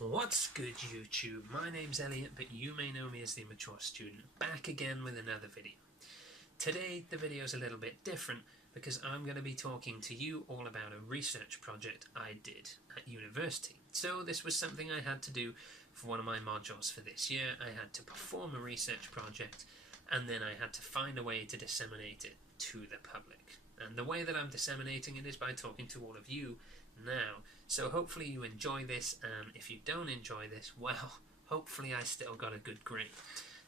What's good, YouTube? My name's Elliot, but you may know me as the Immature student, back again with another video. Today, the video's a little bit different because I'm going to be talking to you all about a research project I did at university. So this was something I had to do for one of my modules for this year. I had to perform a research project, and then I had to find a way to disseminate it to the public. And the way that I'm disseminating it is by talking to all of you now. So hopefully you enjoy this, and if you don't enjoy this, well, hopefully I still got a good grade.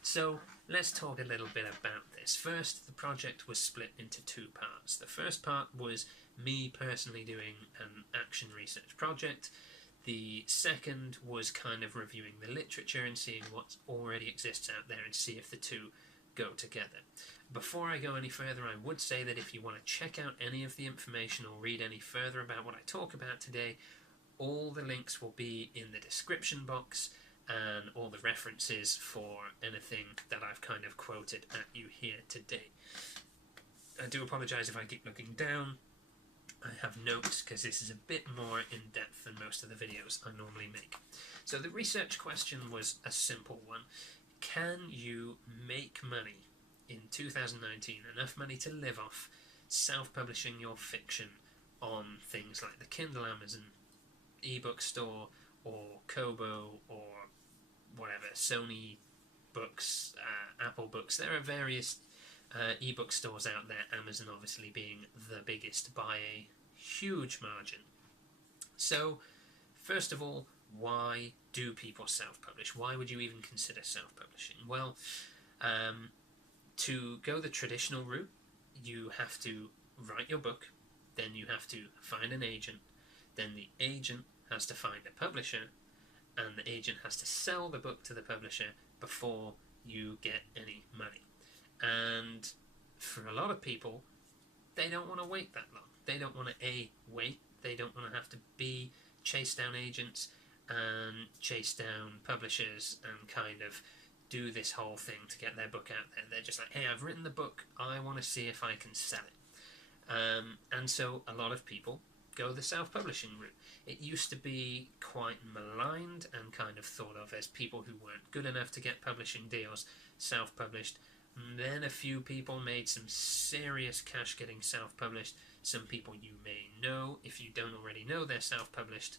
So let's talk a little bit about this. First, the project was split into two parts. The first part was me personally doing an action research project. The second was kind of reviewing the literature and seeing what already exists out there and see if the two go together. Before I go any further, I would say that if you want to check out any of the information or read any further about what I talk about today, all the links will be in the description box, and all the references for anything that I've kind of quoted at you here today. I do apologise if I keep looking down. I have notes because this is a bit more in depth than most of the videos I normally make. So the research question was a simple one. Can you make money in 2019, enough money to live off, self-publishing your fiction on things like the Kindle Amazon, ebook store, or Kobo, or whatever, Sony Books, Apple Books. There are various ebook stores out there, Amazon obviously being the biggest by a huge margin. So, first of all, why do people self-publish? Why would you even consider self-publishing? Well, to go the traditional route, you have to write your book, then you have to find an agent, then the agent has to find a publisher, and the agent has to sell the book to the publisher before you get any money. And for a lot of people, they don't want to wait that long. They don't want to wait. They don't want to have to chase down agents and chase down publishers and kind of do this whole thing to get their book out there. They're just like, hey, I've written the book, I want to see if I can sell it. And so a lot of people go the self-publishing route. It used to be quite maligned and kind of thought of as people who weren't good enough to get publishing deals self-published. And then a few people made some serious cash getting self-published. Some people you may know. If you don't already know they're self-published,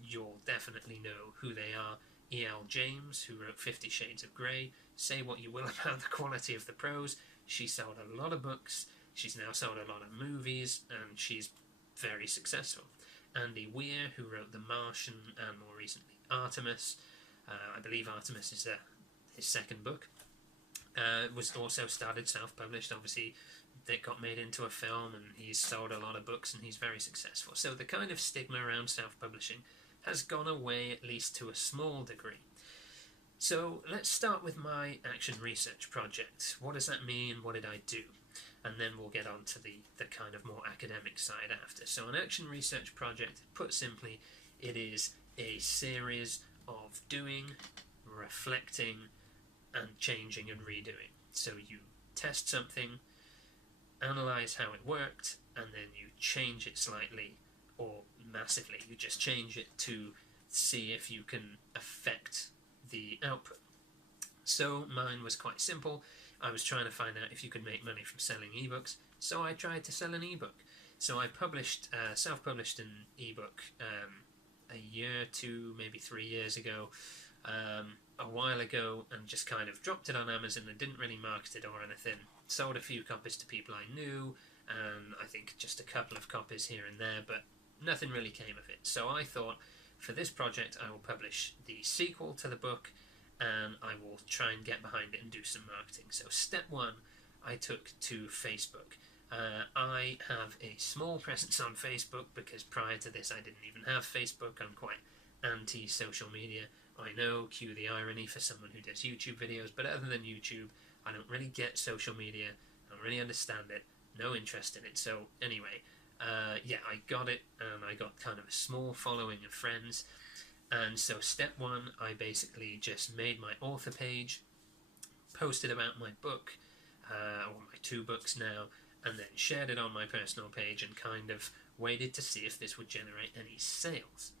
you'll definitely know who they are. E.L. James, who wrote 50 Shades of Grey. Say what you will about the quality of the prose, she sold a lot of books, she's now sold a lot of movies, and she's very successful. Andy Weir, who wrote The Martian and more recently Artemis, I believe Artemis is his second book, was also started self-published. Obviously it got made into a film and he's sold a lot of books and he's very successful. So the kind of stigma around self-publishing has gone away, at least to a small degree. So let's start with my action research project. What does that mean? What did I do? And then we'll get on to the kind of more academic side after. So an action research project, put simply, it is a series of doing, reflecting, and changing and redoing. So you test something, analyze how it worked, and then you change it slightly or massively. You just change it to see if you can affect the output. So mine was quite simple. I was trying to find out if you could make money from selling ebooks, so I tried to sell an ebook. So I self-published an ebook a year, 2, maybe 3 years ago, a while ago, and just kind of dropped it on Amazon and didn't really market it or anything. Sold a few copies to people I knew, and I think just a couple of copies here and there, but nothing really came of it. So I thought, for this project I will publish the sequel to the book, and I will try and get behind it and do some marketing. So step one, I took to Facebook. I have a small presence on Facebook because prior to this I didn't even have Facebook. I'm quite anti-social media. I know, cue the irony for someone who does YouTube videos, but other than YouTube, I don't really get social media, I don't really understand it, no interest in it. So anyway, yeah, I got it, and I got kind of a small following of friends. And so step one, I basically just made my author page, posted about my book, or my 2 books now, and then shared it on my personal page and kind of waited to see if this would generate any sales.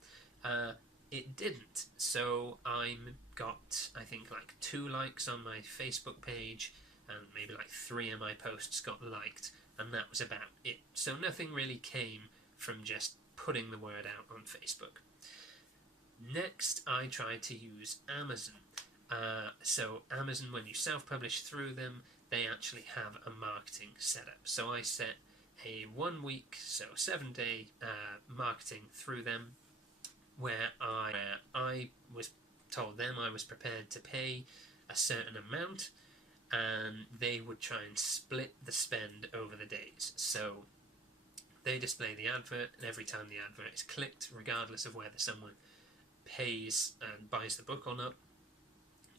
it didn't. So I got, I think, like 2 likes on my Facebook page, and maybe like 3 of my posts got liked, and that was about it. So nothing really came from just putting the word out on Facebook. Next, I tried to use Amazon. So Amazon, when you self-publish through them, they actually have a marketing setup. So I set a 1 week, so 7-day marketing through them, where I was told them I was prepared to pay a certain amount, and they would try and split the spend over the days. So they display the advert, and every time the advert is clicked, regardless of whether someone pays and buys the book or not,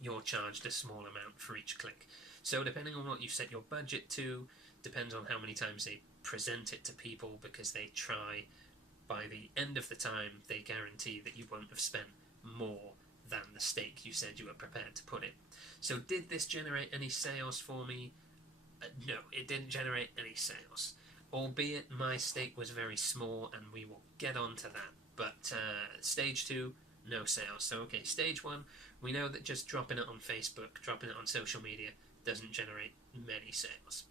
you're charged a small amount for each click. So depending on what you set your budget to, depends on how many times they present it to people, because they try, by the end of the time, they guarantee that you won't have spent more than the stake you said you were prepared to put in. So did this generate any sales for me? No, it didn't generate any sales. Albeit my stake was very small, and we will get on to that. But stage 2, no sales. So okay, stage 1, we know that just dropping it on Facebook, dropping it on social media, doesn't generate many sales.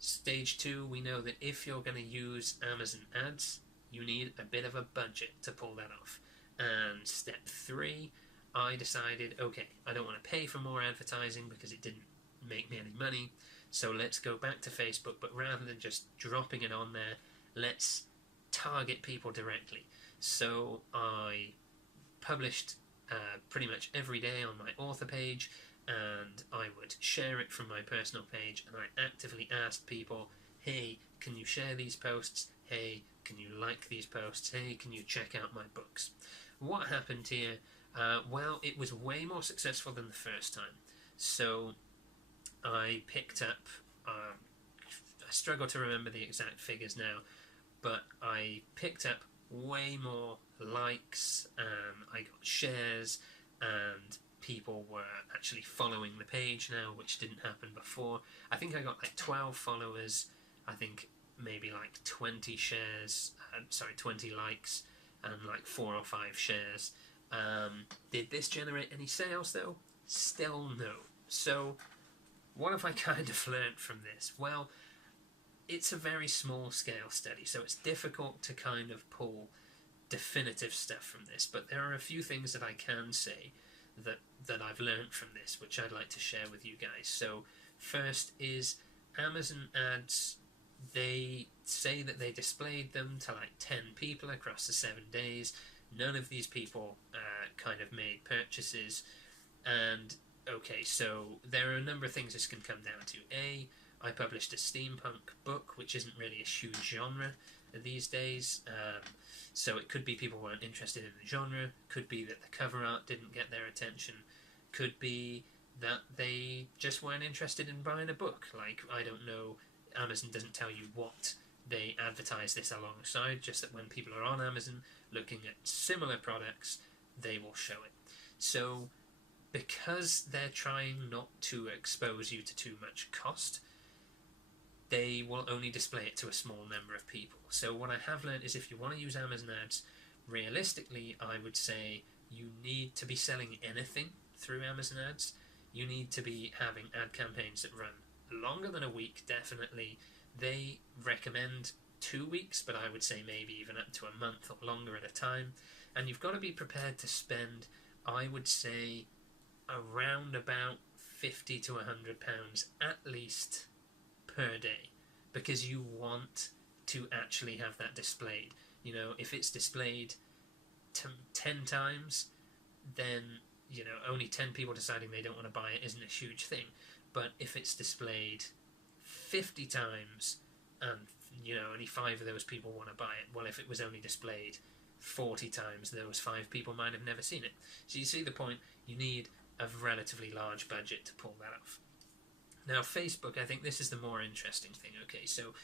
Stage 2, we know that if you're going to use Amazon ads, you need a bit of a budget to pull that off. And step 3, I decided, okay, I don't want to pay for more advertising because it didn't make me any money, so let's go back to Facebook, but rather than just dropping it on there, let's target people directly. So I published pretty much every day on my author page, and I would share it from my personal page, and I actively asked people, hey, can you share these posts? Hey, can you like these posts? Hey, can you check out my books? What happened here? Well, it was way more successful than the first time. So I picked up, I struggle to remember the exact figures now, but I picked up way more likes, I got shares, and people were actually following the page now, which didn't happen before. I think I got like 12 followers, I think maybe like 20 shares, 20 likes, and like 4 or 5 shares. Did this generate any sales though? Still no. So what have I kind of learned from this? Well, it's a very small scale study, so it's difficult to kind of pull definitive stuff from this, but there are a few things that I can say that I've learned from this, which I'd like to share with you guys. So first is Amazon ads. They say that they displayed them to like 10 people across the 7 days. None of these people kind of made purchases, and okay, so there are a number of things this can come down to. I published a steampunk book, which isn't really a huge genre these days, so it could be people weren't interested in the genre, could be that the cover art didn't get their attention, could be that they just weren't interested in buying a book. Like, I don't know, Amazon doesn't tell you what they advertise this alongside, just that when people are on Amazon looking at similar products, they will show it. So because they're trying not to expose you to too much cost, they will only display it to a small number of people. So what I have learned is, if you want to use Amazon ads, realistically, I would say you need to be selling anything through Amazon ads. You need to be having ad campaigns that run longer than a week, definitely. They recommend 2 weeks, but I would say maybe even up to a month or longer at a time. And you've got to be prepared to spend, I would say, around about £50 to £100 at least per day, because you want to actually have that displayed. You know, if it's displayed 10 times, then, you know, only 10 people deciding they don't want to buy it isn't a huge thing. But if it's displayed 50 times and, you know, only 5 of those people want to buy it, well, if it was only displayed 40 times, those 5 people might have never seen it. So you see the point. You need a relatively large budget to pull that off. Now, Facebook, I think this is the more interesting thing. Okay, so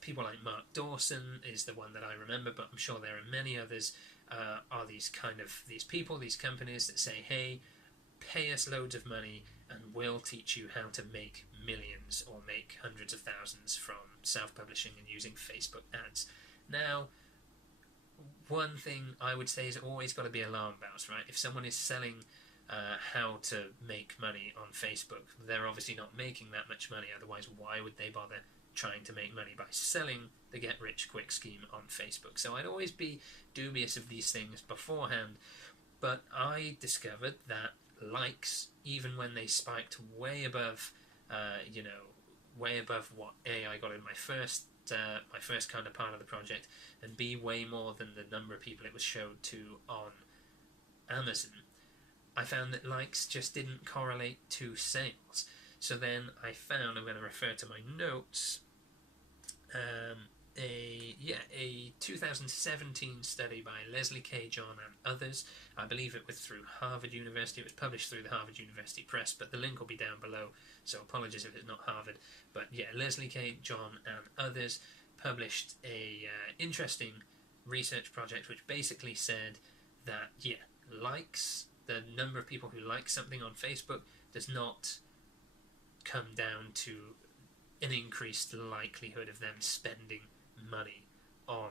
people like Mark Dawson is the one that I remember, but I'm sure there are many others. Are these people, these companies that say, hey, pay us loads of money and we'll teach you how to make millions or make hundreds of thousands from self-publishing and using Facebook ads. Now, one thing I would say is always got to be alarm bells, right? If someone is selling how to make money on Facebook, they're obviously not making that much money. Otherwise, why would they bother trying to make money by selling the get-rich-quick scheme on Facebook? So I'd always be dubious of these things beforehand. But I discovered that likes, even when they spiked way above, way above what A, I got in my first kind of part of the project, and B, way more than the number of people it was showed to on Amazon, I found that likes just didn't correlate to sales. So then I found, I'm going to refer to my notes, a 2017 study by Leslie K. John and others. I believe it was through Harvard University. It was published through the Harvard University Press, but the link will be down below, so apologies if it's not Harvard. But yeah, Leslie K. John and others published a interesting research project which basically said that, yeah, likes, the number of people who like something on Facebook does not come down to an increased likelihood of them spending money on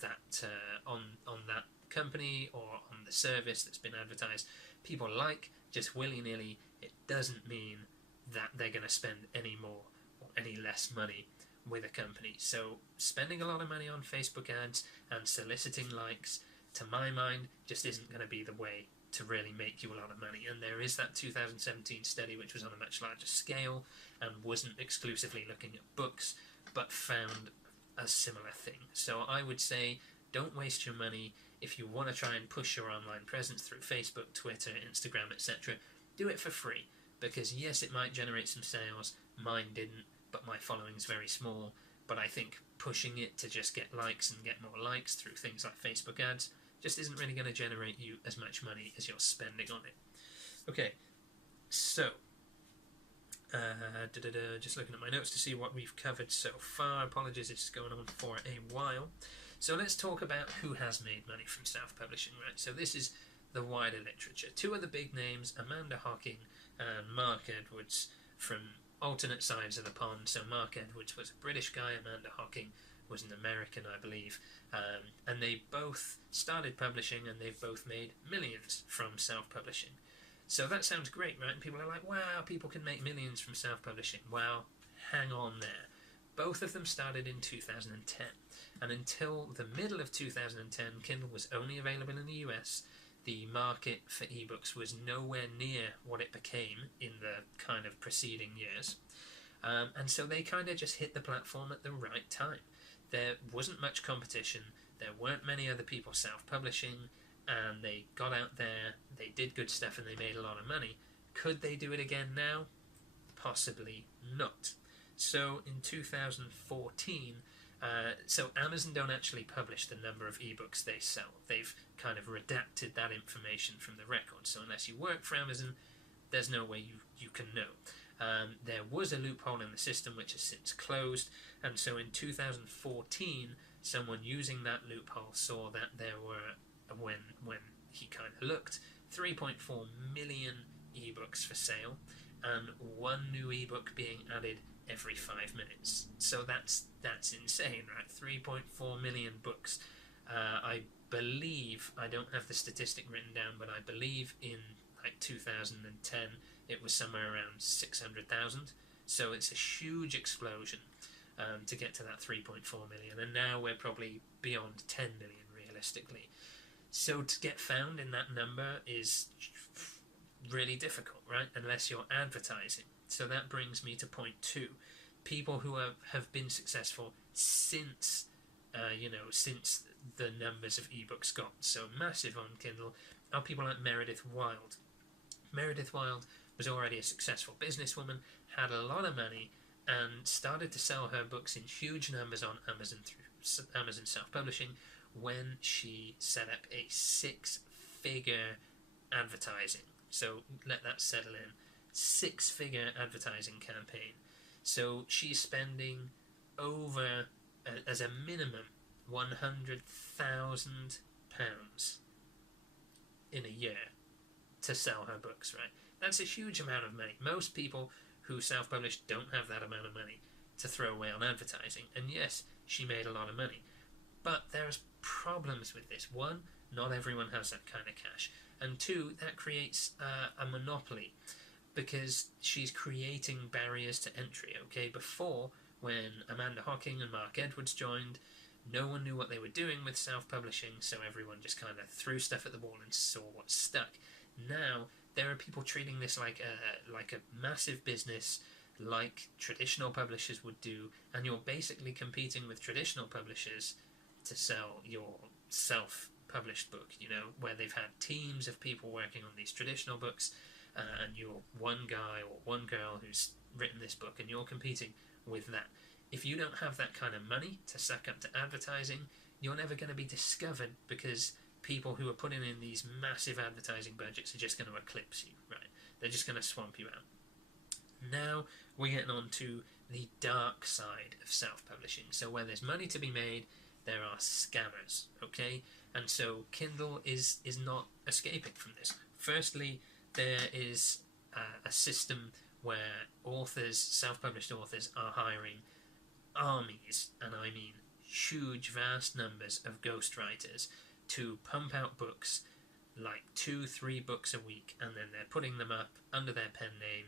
that on that company or on the service that's been advertised. People like just willy-nilly. It doesn't mean that they're going to spend any more or any less money with a company. So spending a lot of money on Facebook ads and soliciting likes, to my mind, just isn't going to be the way to really make you a lot of money. And there is that 2017 study which was on a much larger scale and wasn't exclusively looking at books, but found a similar thing. So I would say, don't waste your money. If you want to try and push your online presence through Facebook, Twitter, Instagram, etc., do it for free. Because yes, it might generate some sales. Mine didn't, but my following's very small. But I think pushing it to just get likes and get more likes through things like Facebook ads just isn't really going to generate you as much money as you're spending on it. Okay, so just looking at my notes to see what we've covered so far. Apologies, it's going on for a while. So let's talk about who has made money from self-publishing, right? So this is the wider literature. Two of the big names, Amanda Hocking and Mark Edwards, from alternate sides of the pond. So Mark Edwards was a British guy, Amanda Hocking was an American, I believe, and they both started publishing and they've both made millions from self-publishing. So that sounds great, right? And people are like, wow, people can make millions from self-publishing. Well, hang on there. Both of them started in 2010, and until the middle of 2010, Kindle was only available in the US. The market for ebooks was nowhere near what it became in the kind of preceding years, and so they kind of just hit the platform at the right time. There wasn't much competition, there weren't many other people self-publishing, and they got out there, they did good stuff, and they made a lot of money. Could they do it again now? Possibly not. So in 2014, so Amazon don't actually publish the number of ebooks they sell. They've kind of redacted that information from the record. So unless you work for Amazon, there's no way you can know. There was a loophole in the system which has since closed, and so in 2014, someone using that loophole saw that there were, when he kind of looked, 3.4 million ebooks for sale, and one new ebook being added every 5 minutes. So that's insane, right? 3.4 million books. I believe, I don't have the statistic written down, but I believe in like 2010 it was somewhere around 600,000. So it's a huge explosion to get to that 3.4 million, and now we're probably beyond 10 million realistically. So to get found in that number is really difficult, right? Unless you're advertising. So that brings me to point 2. People who have been successful since, since the numbers of ebooks got so massive on Kindle are people like Meredith Wild. Meredith Wild was already a successful businesswoman, had a lot of money, and started to sell her books in huge numbers on Amazon through Amazon self-publishing when she set up a 6-figure advertising. So let that settle in. 6-figure advertising campaign. So she's spending over, as a minimum, £100,000 in a year to sell her books, right? That's a huge amount of money. Most people who self-publish don't have that amount of money to throw away on advertising. And yes, she made a lot of money. But there's problems with this. One, not everyone has that kind of cash, and two, that creates a monopoly, because she's creating barriers to entry. Okay, before, when Amanda Hocking and Mark Edwards joined, no one knew what they were doing with self-publishing, so everyone just kind of threw stuff at the wall and saw what stuck. Now there are people treating this like a massive business, like traditional publishers would do, and you're basically competing with traditional publishers to sell your self-published book, you know, where they've had teams of people working on these traditional books, and you're one guy or one girl who's written this book, and you're competing with that. If you don't have that kind of money to suck up to advertising, you're never going to be discovered, because people who are putting in these massive advertising budgets are just going to eclipse you, right? They're just going to swamp you out. Now we're getting on to the dark side of self-publishing. So where there's money to be made, there are scammers, okay? And so Kindle is not escaping from this. Firstly, there is a system where authors, self-published authors, are hiring armies, and I mean huge, vast numbers of ghostwriters to pump out books, like 2-3 books a week, and then they're putting them up under their pen name,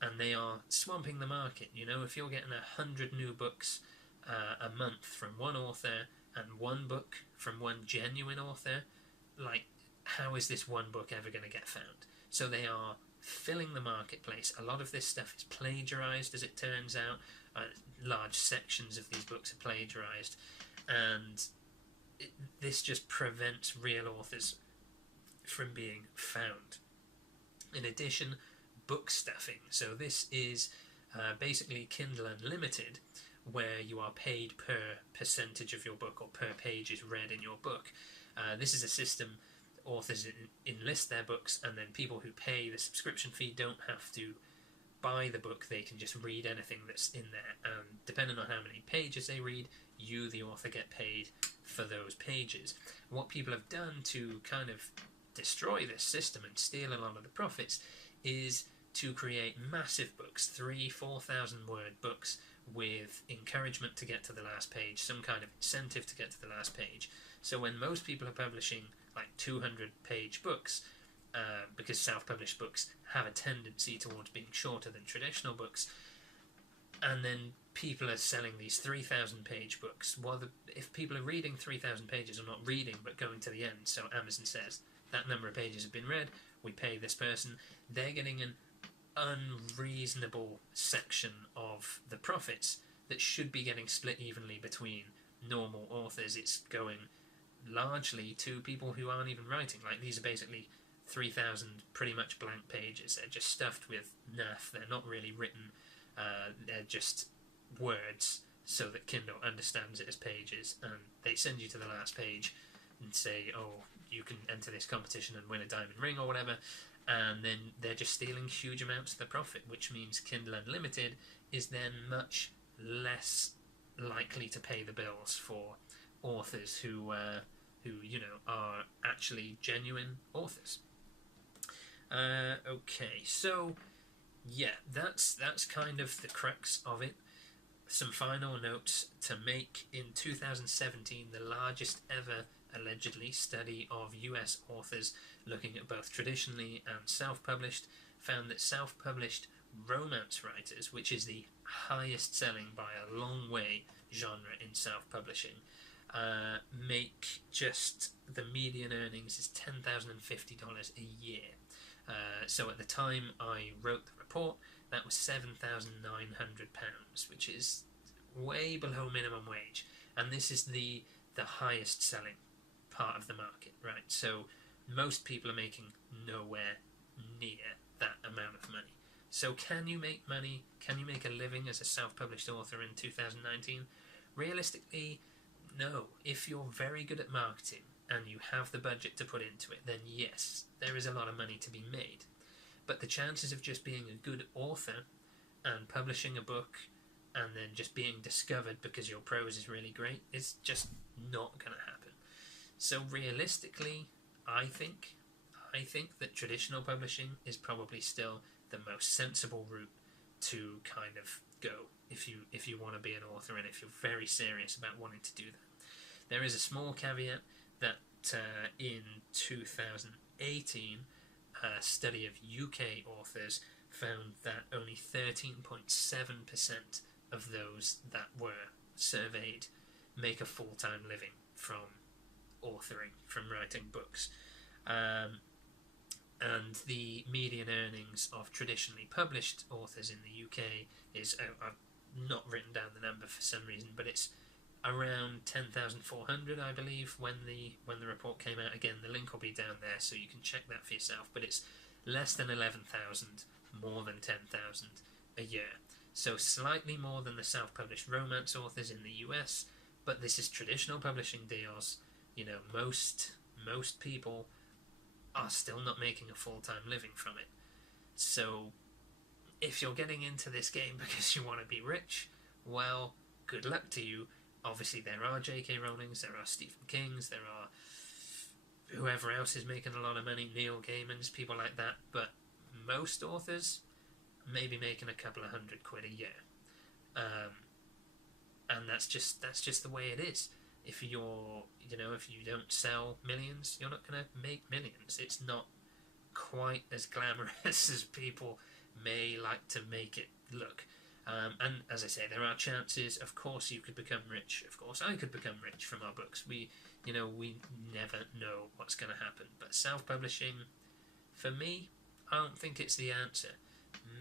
and they are swamping the market. You know, if you're getting 100 new books a month from one author, and one book from one genuine author, like, how is this one book ever going to get found? So they are filling the marketplace. A lot of this stuff is plagiarized, as it turns out. Large sections of these books are plagiarized, and this just prevents real authors from being found. In addition, book stuffing. So this is basically Kindle Unlimited, where you are paid per percentage of your book, or per page is read in your book. This is a system authors enlist their books, and then people who pay the subscription fee don't have to buy the book. They can just read anything that's in there, and depending on how many pages they read, you, the author, get paid for those pages. What people have done to kind of destroy this system and steal a lot of the profits is to create massive books, 3,000-4,000 word books, with encouragement to get to the last page, some kind of incentive to get to the last page. So when most people are publishing like 200-page books, because self-published books have a tendency towards being shorter than traditional books, and then people are selling these 3,000-page books. Well, if people are reading 3,000 pages, or not reading but going to the end, so Amazon says that number of pages have been read, we pay this person, they're getting an unreasonable section of the profits that should be getting split evenly between normal authors. It's going largely to people who aren't even writing. Like, these are basically 3,000 pretty much blank pages. They're just stuffed with naff. They're not really written. They're just words so that Kindle understands it as pages, and they send you to the last page and say, oh, you can enter this competition and win a diamond ring or whatever, and then they're just stealing huge amounts of the profit, which means Kindle Unlimited is then much less likely to pay the bills for authors who you know, are actually genuine authors. Okay, so yeah, that's kind of the crux of it. Some final notes to make. In 2017, the largest ever, allegedly, study of US authors looking at both traditionally and self-published found that self-published romance writers, which is the highest selling by a long way genre in self-publishing, make just, the median earnings is $10,050 a year. So at the time I wrote the report, that was £7,900, which is way below minimum wage, and this is the highest selling part of the market, right? So most people are making nowhere near that amount of money. So can you make money? Can you make a living as a self-published author in 2019? Realistically, no. If you're very good at marketing and you have the budget to put into it, then yes, there is a lot of money to be made. But the chances of just being a good author and publishing a book and then just being discovered because your prose is really great is just not going to happen. So realistically, I think that traditional publishing is probably still the most sensible route to kind of go if you want to be an author, and if you're very serious about wanting to do that. There is a small caveat that in 2018, a study of UK authors found that only 13.7% of those that were surveyed make a full-time living from authoring, from writing books. And the median earnings of traditionally published authors in the UK is, I've not written down the number for some reason, but it's around 10,400, I believe, when the report came out. Again, the link will be down there, so you can check that for yourself. But it's less than 11,000, more than 10,000 a year. So slightly more than the self-published romance authors in the US, but this is traditional publishing deals. You know, most people are still not making a full-time living from it. So if you're getting into this game because you want to be rich, well, good luck to you. Obviously there are J.K. Rowlings, there are Stephen Kings, there are whoever else is making a lot of money, Neil Gaiman's, people like that, but most authors may be making a couple of £100 a year. And that's just the way it is. If you don't sell millions, you're not going to make millions. It's not quite as glamorous as people may like to make it look. And as I say, there are chances. Of course, you could become rich. Of course, I could become rich from our books. We never know what's going to happen. But self-publishing, for me, I don't think it's the answer.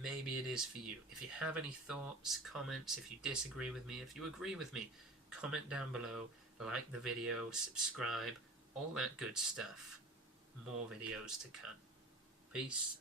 Maybe it is for you. If you have any thoughts, comments, if you disagree with me, if you agree with me, comment down below, like the video, subscribe, all that good stuff. More videos to come. Peace.